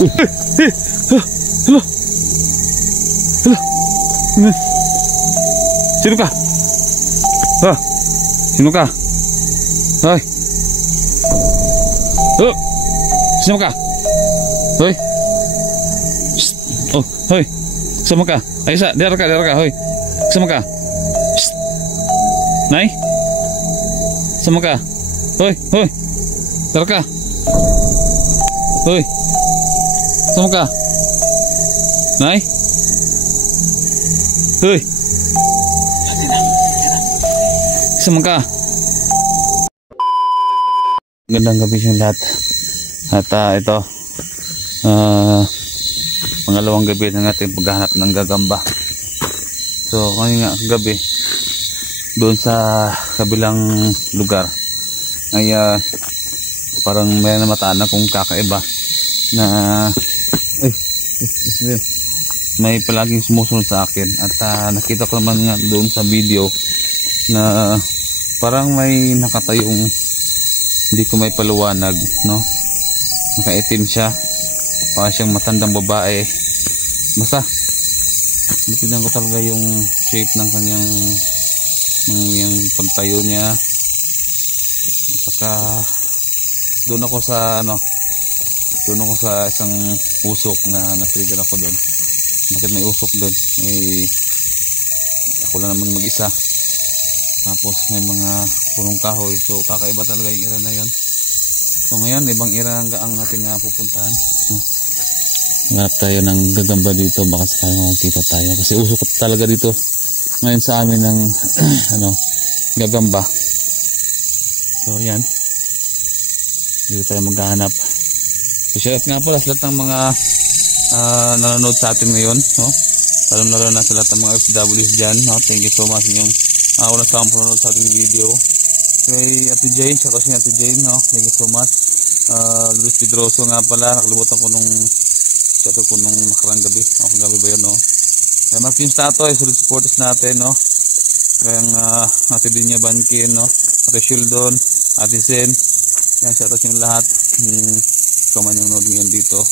Hello. Hello. Sino ka? Ha? Sino ka? Hoy. Oh. Sino ka? Hoy. Oh, hoy. Sama ka. Ay, isa, diara ka, hoy. Sama ka. Nay. Sama ka. Hoy, hoy. Diara ka. Hoy. Sama ka. Nay. Hoy. Sama ka. Gandang gabi sa lahat. At ito pangalawang gabi ng ating paghahanap ng gagamba. So ngayon nga gabi doon sa kabilang lugar ay parang may namataan na kung kakaiba na may palaging sumusunod sa akin. At nakita ko naman nga doon sa video na parang may nakatayong hindi ko may paliwanag, no? Nakaitim siya, parang siyang matandang babae. Basta tignan ko talaga yung shape ng kanyang yung pagtayo niya. Saka doon ako sa isang usok na na-trigger ako doon. Bakit may usok doon? Ako lang naman mag-isa, tapos may mga punong kahoy. So kakaiba talaga yung ira na yun. So ngayon ibang ira ang ating pupuntahan. So maghanap tayo ng gagamba dito, baka sakali makikita tayo kasi usok talaga dito ngayon sa amin ng gagamba. So yan, dito tayo maghahanap. So shout nga pala sa lahat ng mga nanonood sa atin ngayon, no? Lalo na sa lahat ng mga FWs dyan, no? Thank you so much yung una sa akong panonood sa ating video. Kay Ate Jane, shout out sa Ate Jane, no? Thank you so much. Luis Pedroso nga pala, nakalimutan ko nung nakarang gabi. Ako gabi ba yun, no? Kaya Martin Stato, solid supporters natin, no? Kaya Ate Dinya Bankin, no? Ate Shildon, Ate Sen, yan, shout out sa lahat. Ikaw man yung nanood ngayon dito,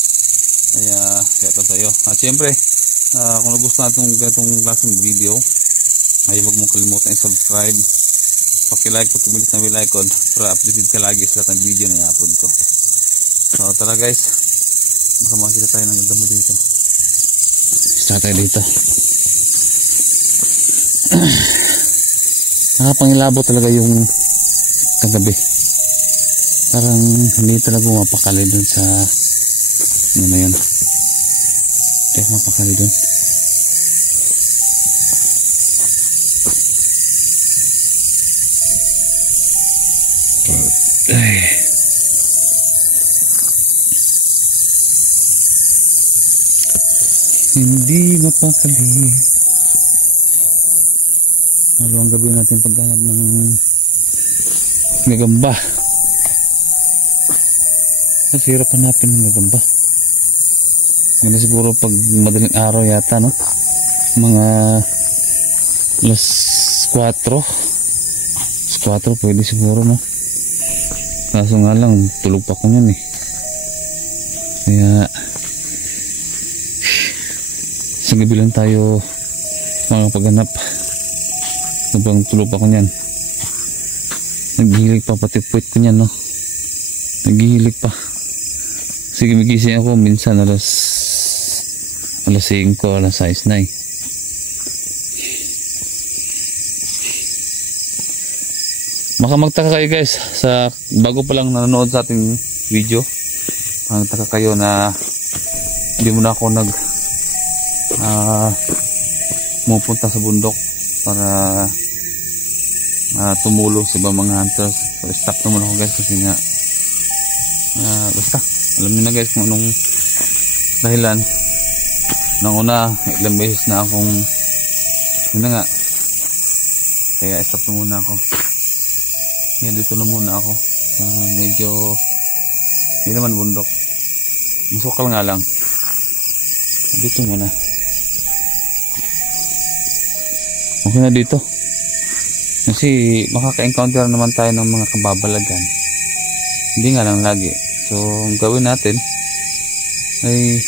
kaya shout out sa iyo. At syempre, kung nagustuhan itong ganitong klaseng video, ay huwag mong kalimutan i-subscribe, paki-like, paki-bilis na bell icon para updated ka lagi sa lahat ng video na i-upload ko. So tara guys, baka makikita tayo ng gagamba dito. Start tayo dito. Nakapangilabo talaga yung kagabi. Parang hindi talaga mapakali dun sa ano na yun. Hindi ako mapakali dun. Ay. Hindi mapakali. Dalawang gabi natin paghanap ng gagamba. Kasi hirap hanapin ng gagamba. Hindi siguro pag madaling araw yata, no? Mga alas 4 pwede siguro, no? Kaso nga lang tulog pa ko nun eh. Kaya sa gabi lang tayo makapaghanap. Sobrang tulog pa ko nyan. Naghihilig pa pati puwet ko nyan, no? Naghihilig pa. Sige, magising ako minsan alas 5, alas 6 na eh. Baka magtaka kayo guys, sa bago pa lang nanonood sa ating video, magtaka kayo na hindi mo na ako pumunta sa bundok para tumulong sa ibang mga hunters. So stop naman ako guys kasi nga basta alam niyo na guys kung anong dahilan. Nang una, ilang beses na akong yun na nga, kaya stop na muna ako. Yan, dito na muna ako medyo hindi naman bundok, musukal nga lang. Dito muna okay na dito kasi makaka-encounter naman tayo ng mga kababalagan, hindi nga lang lagi. So ang gawin natin, ay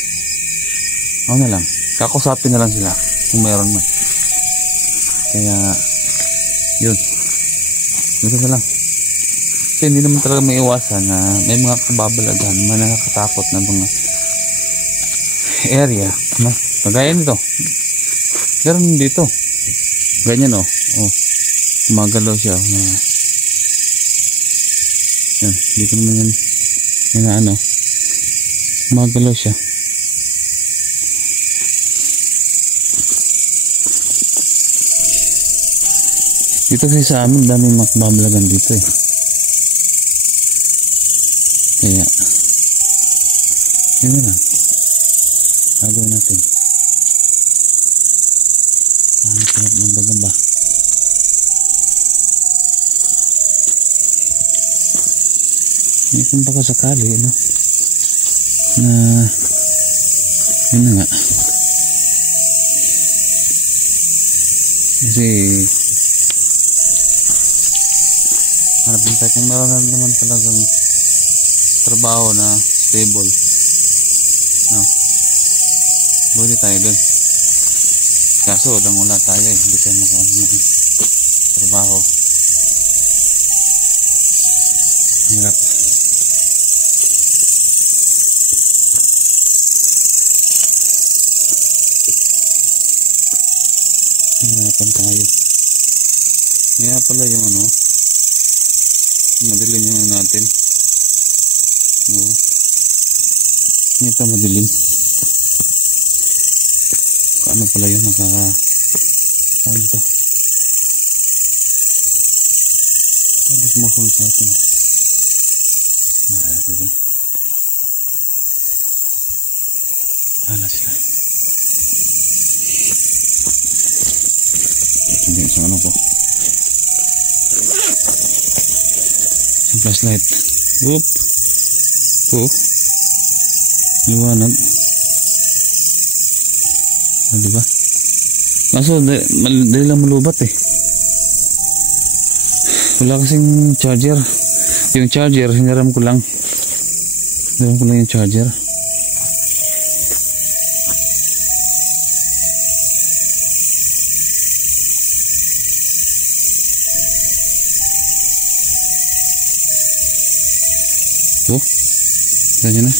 ano na lang, kakusapin na lang sila kung mayroon man. Kaya yun, dito na lang. Kasi hindi naman talaga may iwasan na may mga kababalagan, may nakakatakot na mga area, no? Kagaya nito, meron dito ganyan, oh, gumagalaw siya na yan, dito naman yan na ano, gumagalaw siya. Dito kasi sa amin daming makababalagan dito eh. Kaya yun na lang gagawin natin. Hanap hanap ng gagamba. Hindi kung baka sakali, no, na yun na nga, kasi hanapin tayo kung meron na naman talagang trabaho na stable, no, buti tayo dun. Kaso lang wala tayo eh, hindi tayo makaano ng trabaho, hirap. Hirapan tayo. Kaya pala yung ano, madilim yung natin. Oo, ito madilim. Ano pala yun, ano ito, pwede sumusunod sa atin ah. Mahala sila dun, mahala sila. Sabihin sa ano ko, sa flashlight. Oop, liwanag. Diba? Kaso dahil lang malubat eh. Wala kasing charger. Yung charger hiniram ko lang yung charger. Kita nyo na.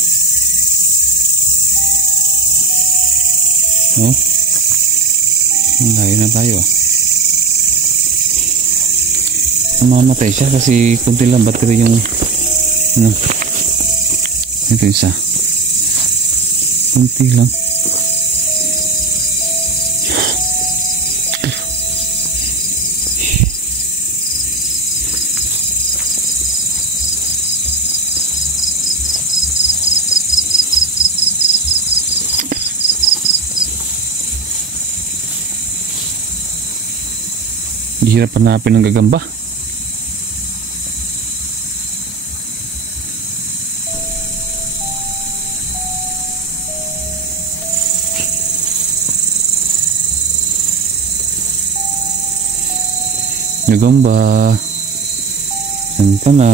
Layo na tayo ah. Mamamatay siya kasi kunti lang battery yung ano, ito isa, kunti lang. Hirap hanapin ng gagamba. Gagamba, saan ka na?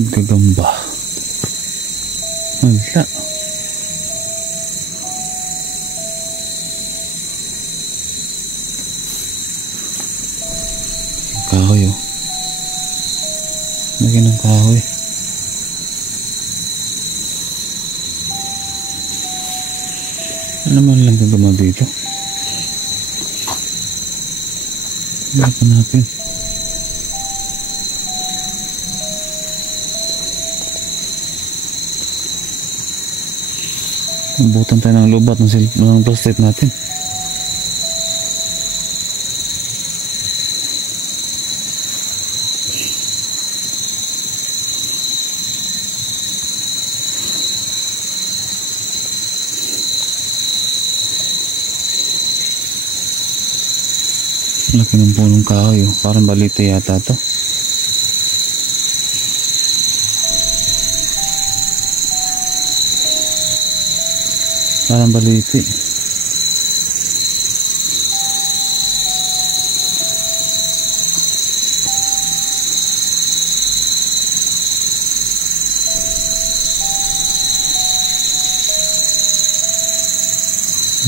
Gagamba. Wala. Kahoy oh. Lagi ng kahoy. Ano naman lang gagamba dito? Hirapan natin. Butan tayo ng lubat ng flashlight natin. Laki ng punong kahoy oh. Parang balite yata to. Parang baliti.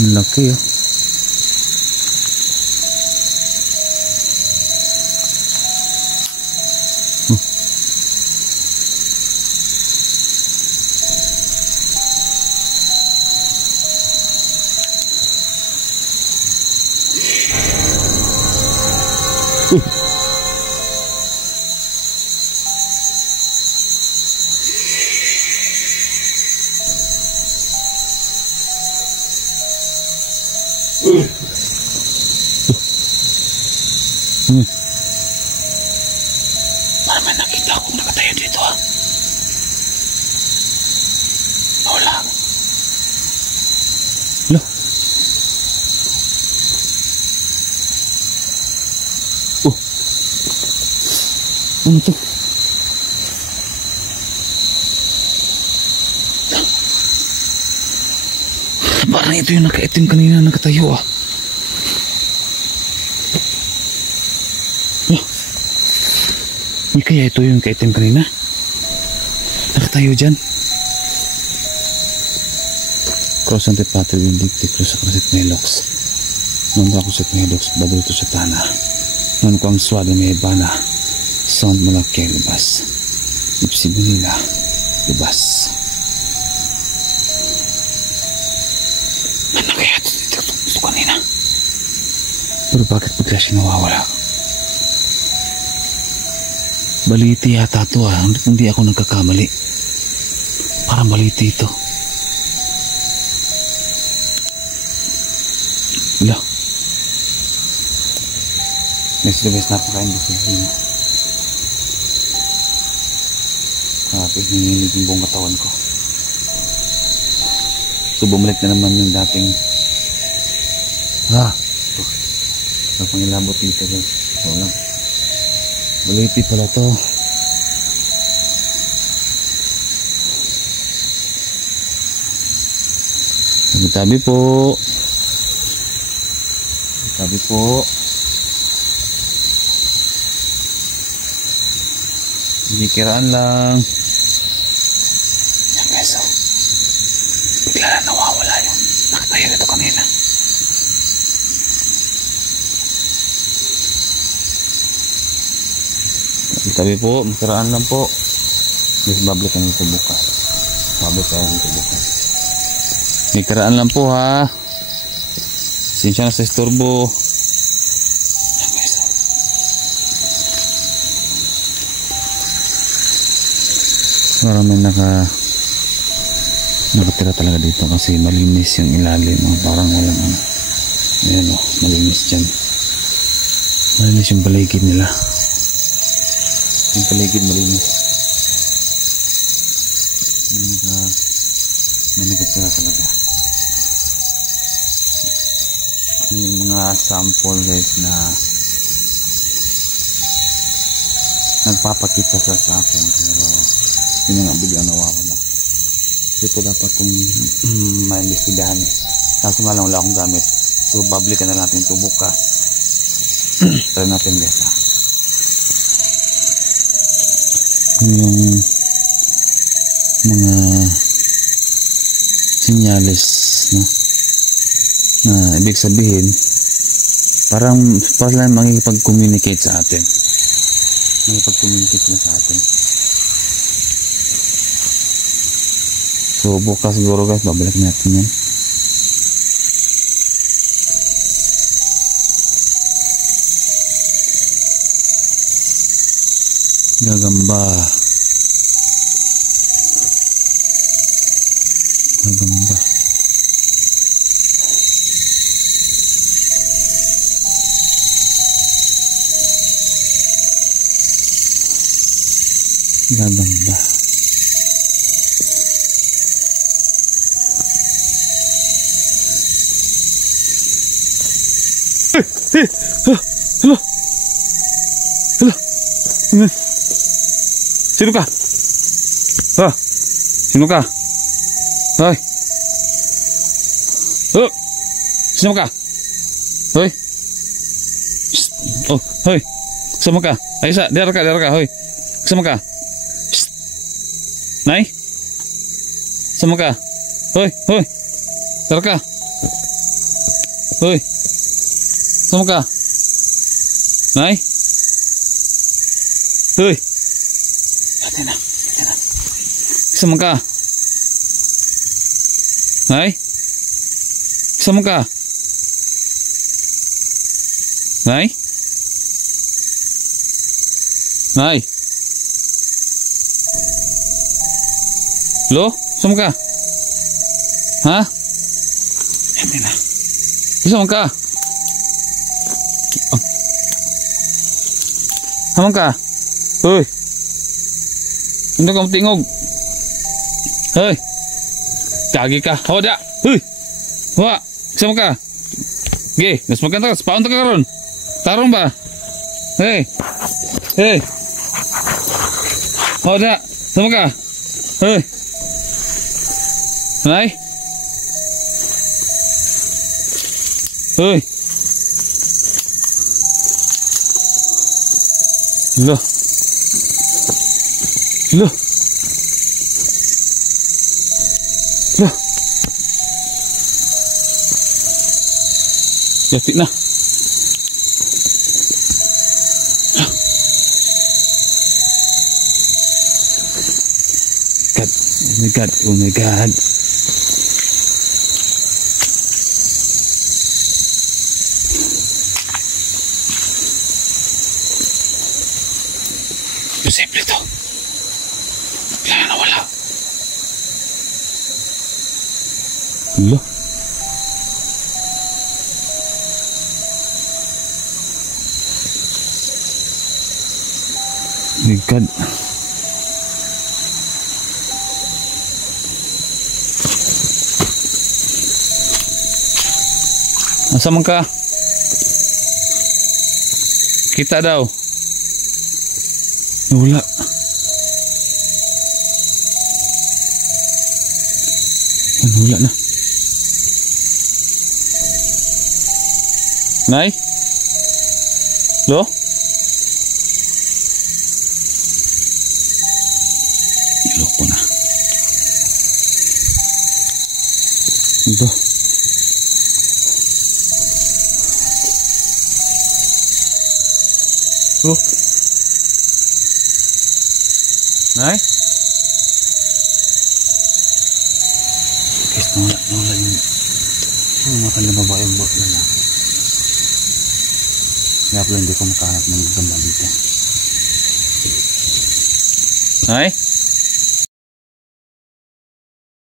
Ang laki oh. Parang may nakita akong nakatayo dito ah. Wala. Lo. Oh. Ano to? Parang ito yung nakaitim kanina nakatayo ah. Hindi kaya ito yung kaitim kanina? Nakatayo dyan. Cross ang tipatri yung dikti cross sa krasit melox. Nanda ako sa melox bago ito sa tana. Nan ko ang swada may bana. Sound malaki libas. Ipsib nila libas. Ano kaya ito kanina? Pero bakit bigla siya nawawala? Baliti yata ito ah, hindi ako nagkakamali. Parang baliti ito. Wala. Best the best napakain gusto din. Grabe, nanginig yung buong katawan ko. So bumalik na naman yung dating ito pangilabot dito guys. So lang. Baliti pala to. Tabi-tabi po. Tabi po. Hindi kiraan lang. Yan guys oh. Bigla na nawawala yun. Nakatayo na ito kanina. Tabi po, magkaraan lang po. Mas babalik ang ito bukas. Babalik tayo ito bukas. May karaan lang po ha. Sinsya na sa istorbo. Parang may nakatira talaga dito kasi malinis yung ilalim. Parang walang ano. Ayan o, malinis dyan. Malinis yung paligid nila. Yung paligid malinis. May nakatira talaga. Yung mga sample guys na nagpapakita sa akin, pero yun nga biglang nawawala. Ito dapat kung maimbestigahan eh. Kaso nga lang wala akong gamit, so babalikan na natin ito bukas. Try natin guys ha. Yung mga sinyales no, na ibig sabihin parang makikipag-communicate sa atin, makikipag-communicate na sa atin. So bukas siguro guys babalik natin yan. Gagamba. Gagamba. Gagamba. Hello. Hello. Sino ka? Sino ka? Hoy. Oh. Sino ka? Hoy. Oh, hoy. Sama ka? Aysa, diara ka, hoy. Sama ka? Nay? Sama ka? Hoy. Diara ka. Hoy. Sama ka? Nay? Hoy. Hati na. Sama ka? Nay? Sama ka? Nay? Nay? Lo? Sama ka? Ha? Hati na. Sama ka? Hamang ka? Hoy. Hindi ka matingog. Hoy. Kagi ka. Hawa da. Hoy. Hawa. Sama ka? Ge, mas makan ta. Spawn ta ka karon. Tarong ba? Hey. Hey. Hawa da. Sama ka? Hoy. Nay. Hoy. Loh. Loh. Loh. Jadi nah. God. Oh my God. Oh my God. Posible to. Wala na wala. Hello? My God. Asa man ka? Kita daw. Wala. Wala na. Nay? Lo? Loko na. Ito. Oh. Nay? Guys, nawala yung mata na babae yung bot na. Kaya pala hindi ko makahanap ng ganda dito. Nay?